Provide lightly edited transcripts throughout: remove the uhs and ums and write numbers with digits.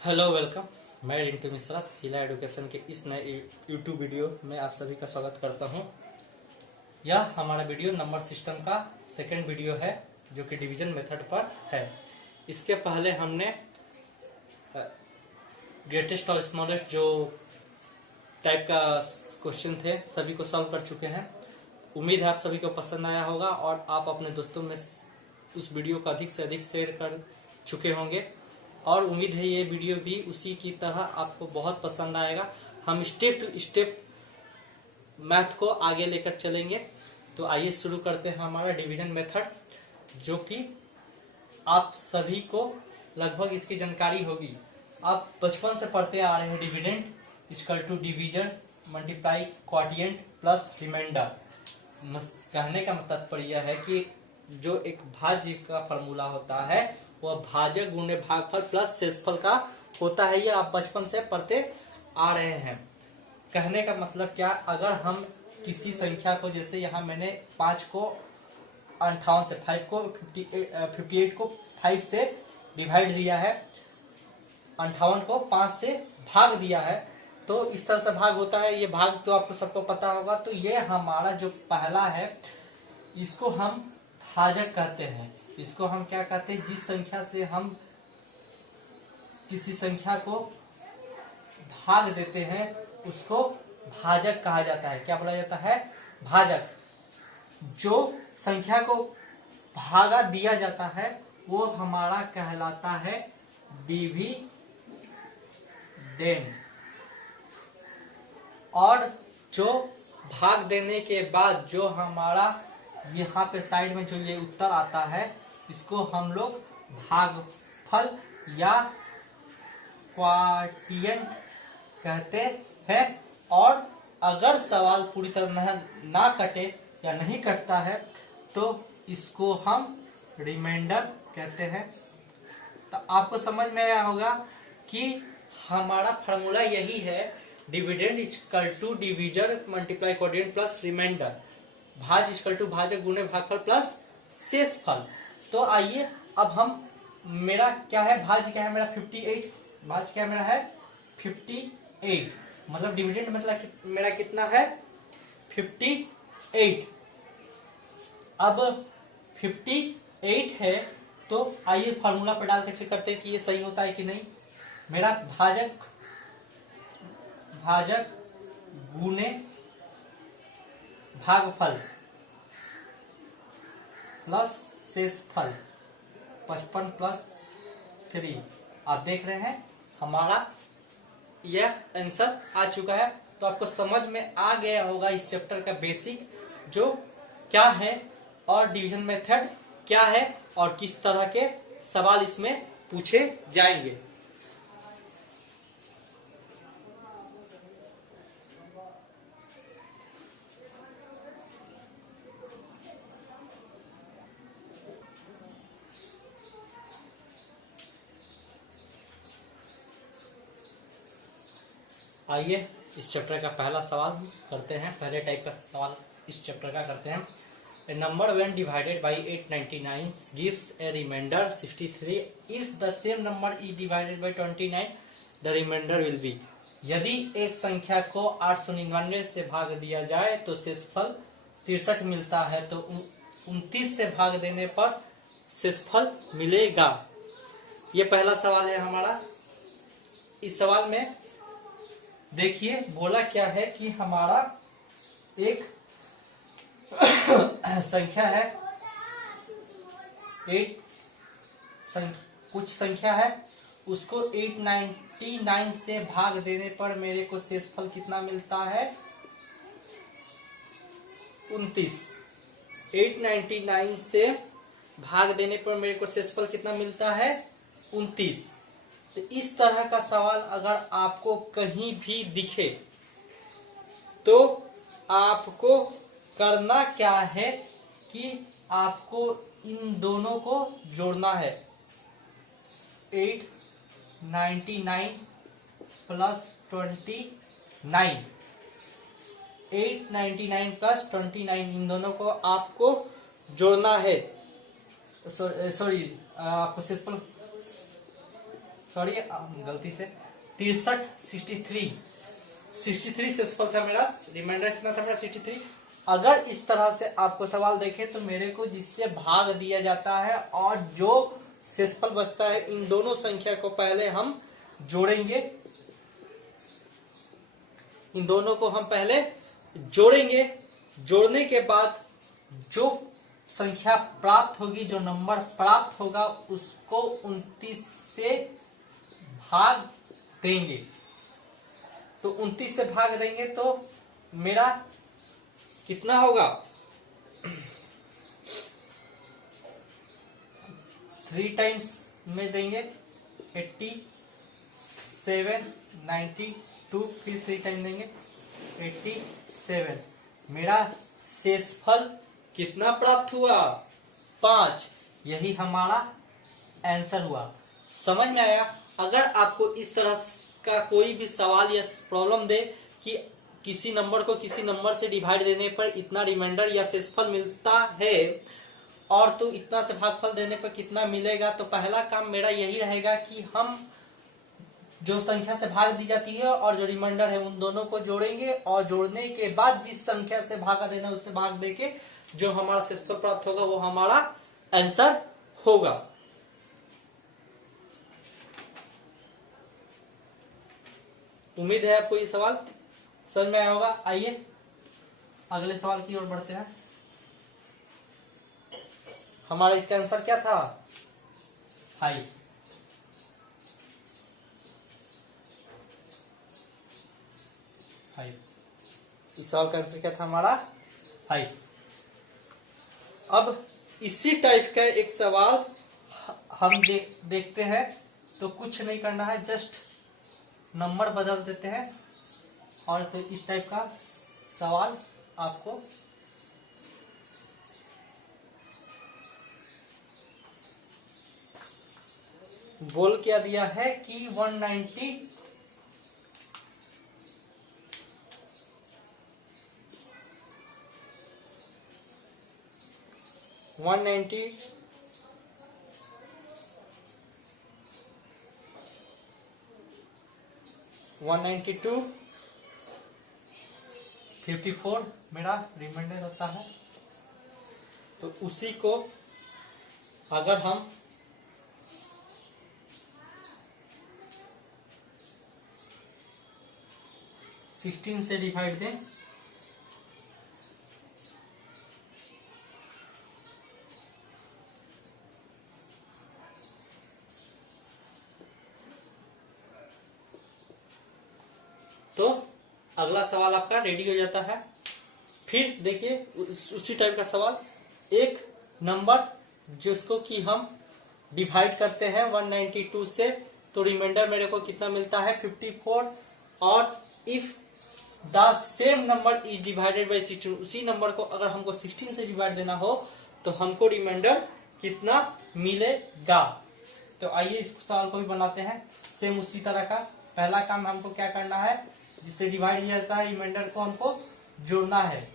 Hello welcome. मैं रिंटू मिश्रा सिला education के इस नए यूट्यूब वीडियो में आप सभी का स्वागत करता हूं। यह हमारा वीडियो नंबर सिस्टम का सेकंड वीडियो है जो कि डिवीजन मेथड पर है। इसके पहले हमने ग्रेटेस्ट और स्मॉलेस्ट जो टाइप का क्वेश्चन थे सभी को सॉल्व कर चुके हैं। उम्मीद है आप सभी को पसंद आया होगा और आप अपने दोस्तों में उस वीडियो को अधिक से अधिक शेयर कर चुके होंगे और उम्मीद है ये वीडियो भी उसी की तरह आपको बहुत पसंद आएगा। हम स्टेप टू स्टेप मैथ को आगे लेकर चलेंगे। तो आइए शुरू करते हैं हमारा डिवीजन मेथड, जो कि आप सभी को लगभग इसकी जानकारी होगी। आप बचपन से पढ़ते आ रहे हैं dividend equal to division multiply quotient plus reminder. कहने का मतलब यह है कि जो एक भाज्य का फॉर्मूला होता है वह भाजक गुणे भागफल प्लस शेषफल का होता है। ये आप बचपन से पढ़ते आ रहे हैं। कहने का मतलब क्या, अगर हम किसी संख्या को, जैसे यहाँ मैंने 5 को 58 से 5 को 58 को 5 से डिवाइड दिया है, 58 को 5 से भाग दिया है, तो इस तरह से भाग होता है। ये भाग तो आपको सबको पता होगा। तो ये हमारा जो पहला है इसको हम भाजक कहते हैं। इसको हम क्या कहते हैं, जिस संख्या से हम किसी संख्या को भाग देते हैं उसको भाजक कहा जाता है। क्या बोला जाता है? भाजक। जो संख्या को भागा दिया जाता है वो हमारा कहलाता है डिविडेंड। और जो भाग देने के बाद जो हमारा यहाँ पे साइड में जो ये उत्तर आता है इसको हम लोग भागफल या क्वाटिएंट कहते हैं। और अगर सवाल पूरी तरह ना कटे या नहीं कटता है तो इसको हम रिमाइंडर कहते हैं। तो आपको समझ में आया होगा कि हमारा फॉर्मूला यही है, dividend equal to division multiply quotient plus reminder, भाज इक्वल टू भाजक गुणे भागफल प्लस शेषफल। तो आइए अब हम, मेरा क्या है, भाज क्या है मेरा 58, भाज क्या मेरा है 58, मतलब डिविडेंड मतलब मेरा कितना है 58। अब 58 है तो आइए फॉर्मूला पे डाल के चेक करते हैं कि ये सही होता है कि नहीं। मेरा भाजक गुणे भागफल प्लस शेषफल 55 प्लस 3। आप देख रहे हैं हमारा यह आंसर आ चुका है। तो आपको समझ में आ गया होगा इस चैप्टर का बेसिक जो क्या है और डिवीजन मेथड क्या है और किस तरह के सवाल इसमें पूछे जाएंगे। आइए इस चैप्टर का पहला सवाल करते हैं। पहले टाइप का सवाल इस चैप्टर का करते हैं। A number when divided by 899 gives a remainder 63. If the same number is divided by 29, the remainder will be. यदि एक संख्या को 899 से भाग दिया जाए तो शेषफल 63 मिलता है, तो 29 से भाग देने पर शेषफल मिलेगा। ये पहला सवाल है हमारा। इस सवाल में देखिए बोला क्या है कि हमारा एक संख्या है, कुछ संख्या है, उसको 899 से भाग देने पर मेरे को शेषफल कितना मिलता है 29। 899 से भाग देने पर मेरे को शेषफल कितना मिलता है 29। तो इस तरह का सवाल अगर आपको कहीं भी दिखे तो आपको करना क्या है कि आपको इन दोनों को जोड़ना है। 899 प्लस 29, 899 प्लस 29, इन दोनों को आपको जोड़ना है। सॉरी आपको शेषफल सॉरी गलती से 63 शेषफल था मेरा। रिमाइंडर कितना था मेरा 63। अगर इस तरह से आपको सवाल देखे तो मेरे को जिससे भाग दिया जाता है और जो शेषफल बचता है इन दोनों संख्या को पहले हम जोड़ेंगे, इन दोनों को हम पहले जोड़ेंगे। जोड़ने के बाद जो संख्या प्राप्त होगी, जो नंबर प्राप्त होगा उसको 29 से भाग देंगे। तो 29 से भाग देंगे तो मेरा कितना होगा 3 टाइम्स में देंगे 87, 92, फिर 3 टाइम देंगे 87। मेरा शेषफल कितना प्राप्त हुआ 5। यही हमारा आंसर हुआ। समझ में आया? अगर आपको इस तरह का कोई भी सवाल या प्रॉब्लम दे कि किसी नंबर को किसी नंबर से डिवाइड देने पर इतना रिमाइंडर या शेषफल मिलता है और तो इतना से भागफल देने पर कितना मिलेगा, तो पहला काम मेरा यही रहेगा कि हम जो संख्या से भाग दी जाती है और जो रिमाइंडर है उन दोनों को जोड़ेंगे और जोड़ने के बाद जिस संख्या से भागा देना उससे भाग देके जो हमारा शेषफल प्राप्त होगा वो हमारा आंसर होगा। उम्मीद है आपको ये सवाल समझ में आया होगा। आइए अगले सवाल की ओर बढ़ते हैं। हमारा इसका आंसर क्या था 5। इस सवाल का आंसर क्या था हमारा 5। अब इसी टाइप का एक सवाल हम देखते हैं। तो कुछ नहीं करना है, जस्ट नंबर बदल देते हैं और तो इस टाइप का सवाल आपको बोल क्या दिया है कि 190 192 54 मेरा रिमाइंडर होता है। तो उसी को अगर हम सिक्सटीन से डिवाइड दें तो अगला सवाल आपका रेडी हो जाता है। फिर देखिए उसी टाइप का सवाल, एक नंबर जिसको कि हम डिवाइड करते हैं 192 से, तो रिमाइंडर मेरे को कितना मिलता है 54। और if the same number is divided by 16, उसी नंबर को अगर हमको 16 से डिवाइड देना हो तो हमको रिमाइंडर कितना मिलेगा। तो आइए इस सवाल को भी बनाते हैं सेम उसी तरह का। पहला काम हमको क्या करना है, जिससे डिवाइड किया जाता है रिमाइंडर को हमको जोड़ना है।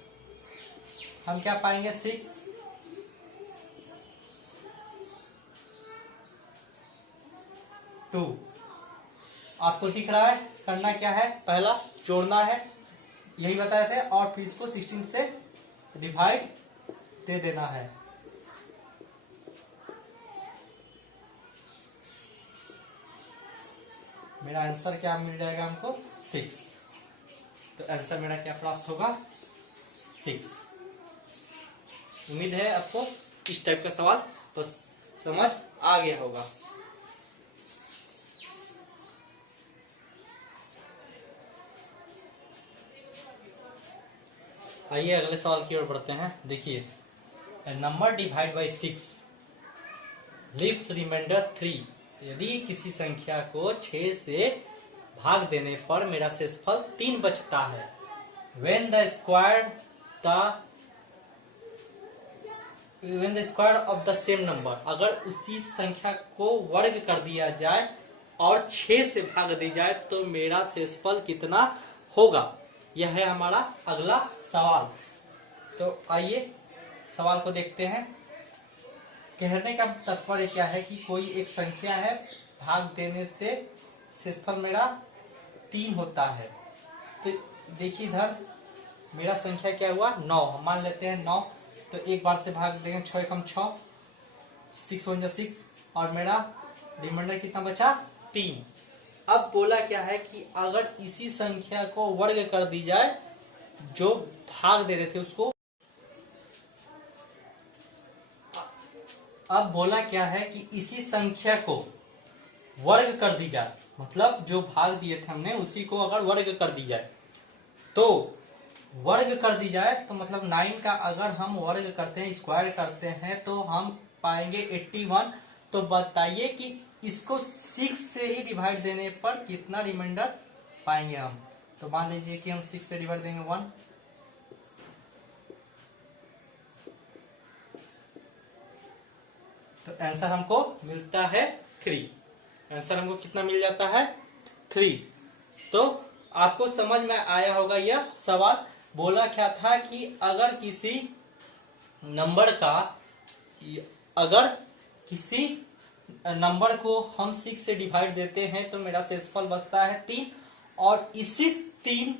हम क्या पाएंगे 6 2। आपको दिख रहा है करना क्या है, पहला जोड़ना है यही बताए थे और फिर इसको 16 से डिवाइड दे देना है। मेरा आंसर क्या मिल जाएगा हमको 6। तो आंसर मेरा क्या प्राप्त होगा 6। उम्मीद है आपको इस टाइप का सवाल बस समझ आ गया होगा। आइए अगले सवाल की ओर बढ़ते हैं। देखिए number divide by 6 leaves remainder 3। यदि किसी संख्या को 6 से भाग देने पर मेरा शेषफल 3 बचता है। when the square of the same number, अगर उसी संख्या को वर्ग कर दिया जाए और 6 से भाग दी जाए तो मेरा शेषफल कितना होगा। यह है हमारा अगला सवाल। तो आइए सवाल को देखते हैं। कहने का तात्पर्य क्या है कि कोई एक संख्या है भाग देने से शेषफल मेरा 3 होता है। तो देखिए इधर मेरा संख्या क्या हुआ 9, हम मान लेते हैं 9। तो एक बार से भाग देंगे 6 एकम 6, 6 1 6 और मेरा रिमाइंडर कितना बचा 3। अब बोला क्या है कि अगर इसी संख्या को वर्ग कर दी जाए, जो भाग दे रहे थे उसको, अब बोला क्या है कि इसी संख्या को वर्ग कर दी जाए, मतलब जो भाग दिए थे हमने उसी को अगर वर्ग कर दी जाए, तो वर्ग कर दी जाए तो मतलब 9 का अगर हम वर्ग करते हैं, स्क्वायर करते हैं, तो हम पाएंगे 81। तो बताइए कि इसको 6 से ही डिवाइड देने पर कितना रिमाइंडर पाएंगे हम। तो मान लीजिए कि हम 6 से डिवाइड देंगे 1, तो आंसर हमको मिलता है 3। आंसर हमको कितना मिल जाता है 3। तो आपको समझ में आया होगा यह सवाल। बोला क्या था कि अगर किसी नंबर का, अगर किसी नंबर को हम 6 से डिवाइड देते हैं तो मेरा शेषफल बचता है 3, और इसी 3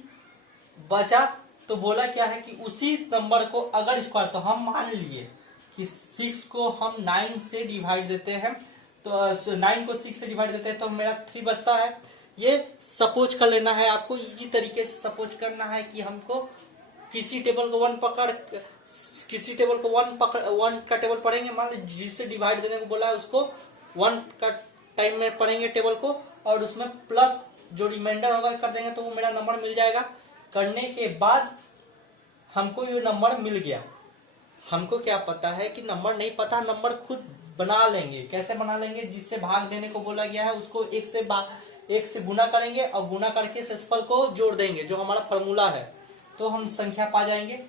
बचा तो बोला क्या है कि उसी नंबर को अगर स्क्वायर, तो हम मान लिए कि 6 को हम 9 से डिवाइड देते हैं, तो 9 को 6 से डिवाइड देते हैं तो मेरा 3 बचता है। ये सपोज कर लेना है आपको, इजी तरीके से सपोज करना है कि हमको किसी टेबल को 1 पकड़, किसी टेबल को 1 का टेबल पढ़ेंगे, मान लीजिए जिससे डिवाइड देने को बोला है उसको 1 का टाइम में पढ़ेंगे टेबल को, और उसमें प्लस जो रिमाइंडर होगा कर देंगे तो वो मेरा नंबर मिल जाएगा। करने के बाद हमको ये नंबर मिल गया। हमको क्या पता है कि नंबर नहीं पता, नंबर खुद बना लेंगे। कैसे बना लेंगे? जिससे भाग देने को बोला गया है उसको 1 से गुना करेंगे और गुना करके शेषफल को जोड़ देंगे, जो हमारा फॉर्मूला है, तो हम संख्या पा जाएंगे।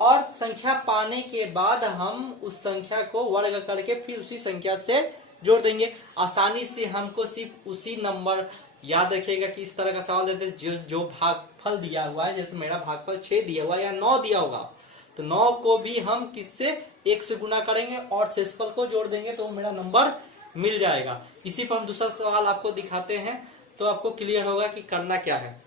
और संख्या पाने के बाद हम उस संख्या को वर्ग करके फिर उसी संख्या से जोड़ देंगे। आसानी से हमको सिर्फ उसी नंबर, याद रखिएगा कि इस तरह का सवाल देते जो भागफल दिया हुआ है, जैसे मेरा भागफल 6 दिया हुआ है या 9 दिया होगा, तो 9 को भी हम किससे 1 से गुना करेंगे और शेषफल को जोड़ देंगे तो मेरा नंबर मिल जाएगा। इसी पर हम दूसरा सवाल आपको दिखाते हैं तो आपको क्लियर होगा कि करना क्या है।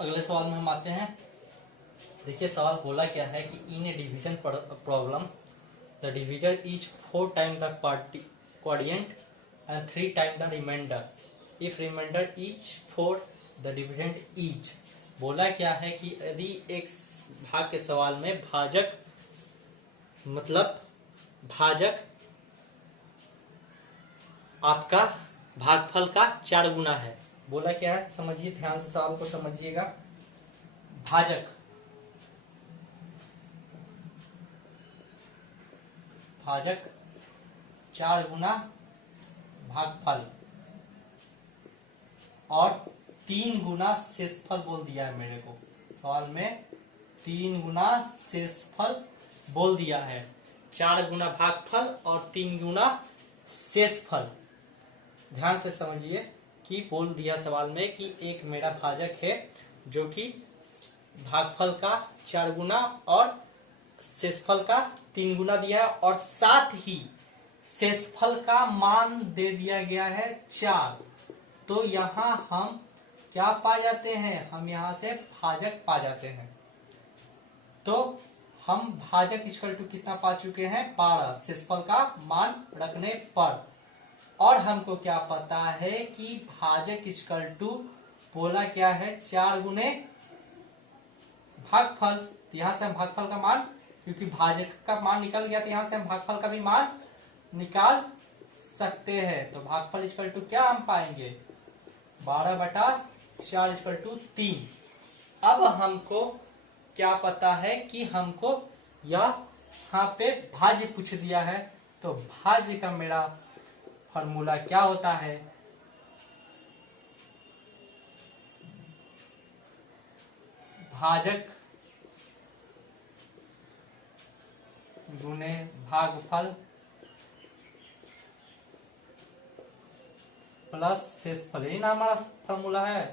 अगले सवाल में हम आते हैं। देखिए सवाल बोला क्या है कि in a division problem the divisor is 4 time the quadrant and 3 times the remainder if remainder is 4 the dividend is। बोला क्या है कि यदि एक भाग के सवाल में भाजक, मतलब भाजक आपका भागफल का 4 गुना है। बोला क्या है समझिए, ध्यान से सवाल को समझिएगा। भाजक, भाजक 4 गुना भागफल और 3 गुना शेषफल बोल दिया है मेरे को। सवाल में 3 गुना शेषफल बोल दिया है। 4 गुना भागफल और 3 गुना शेषफल। ध्यान से समझिए कि बोल दिया सवाल में कि एक मेरा भाजक है जो कि भागफल का 4 गुना और शेषफल का 3 गुना दिया है, और साथ ही शेषफल का मान दे दिया गया है 4। तो यहाँ हम क्या पा जाते हैं? हम यहाँ से भाजक पा जाते हैं। तो हम भाजक इक्वल टू कितना पा चुके हैं? 12, शेषफल का मान रखने पर। और हमको क्या पता है कि भाजक इक्वल टू बोला क्या है 4 गुने भागफल। यहाँ से हम भागफल का मान, क्योंकि भाजक का मान निकल गया तो यहाँ से हम भागफल का भी मान निकाल सकते हैं। तो भागफल इक्वल टू क्या हम पाएंगे? 12/4 इक्वल टू 3। अब हमको क्या पता है कि हमको यहाँ पे भाज्य पूछ दिया है, तो भाज्य का मेरा फॉर्मूला क्या होता है? भाजक गुने भागफल प्लस शेषफल, यही ना हमारा फॉर्मूला है।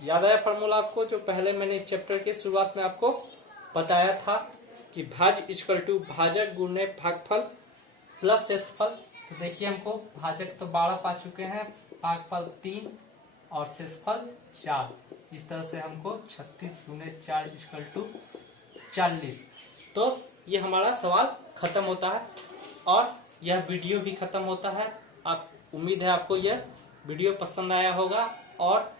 याद आया फॉर्मूला आपको, जो पहले मैंने इस चैप्टर के शुरुआत में आपको बताया था कि भाज्य इक्वल टू भाजक गुणे भागफल प्लस शेषफल। तो देखिए हमको भाजक तो 12 पा चुके हैं, भागफल 3 और शेषफल 4। इस तरह से हमको 36 गुणे 4 इक्वल टू 40। तो ये हमारा सवाल खत्म होता है और यह वीडियो भी खत्म होता है। आप उम्मीद है आपको यह वीडियो पसंद आया होगा और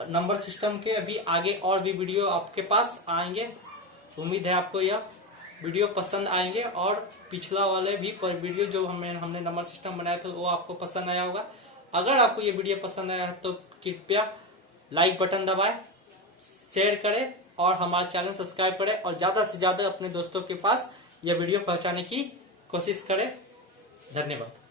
नंबर सिस्टम के अभी आगे और भी वीडियो आपके पास आएंगे। उम्मीद है आपको यह वीडियो पसंद आएंगे और पिछला वाले भी वीडियो जो हमने नंबर सिस्टम बनाया था वो आपको पसंद आया होगा। अगर आपको ये वीडियो पसंद आया है तो कृपया लाइक बटन दबाएं, शेयर करें और हमारा चैनल सब्सक्राइब करें और ज्यादा से ज्यादा अपने दोस्तों के पास यह वीडियो पहुंचाने की कोशिश करें। धन्यवाद।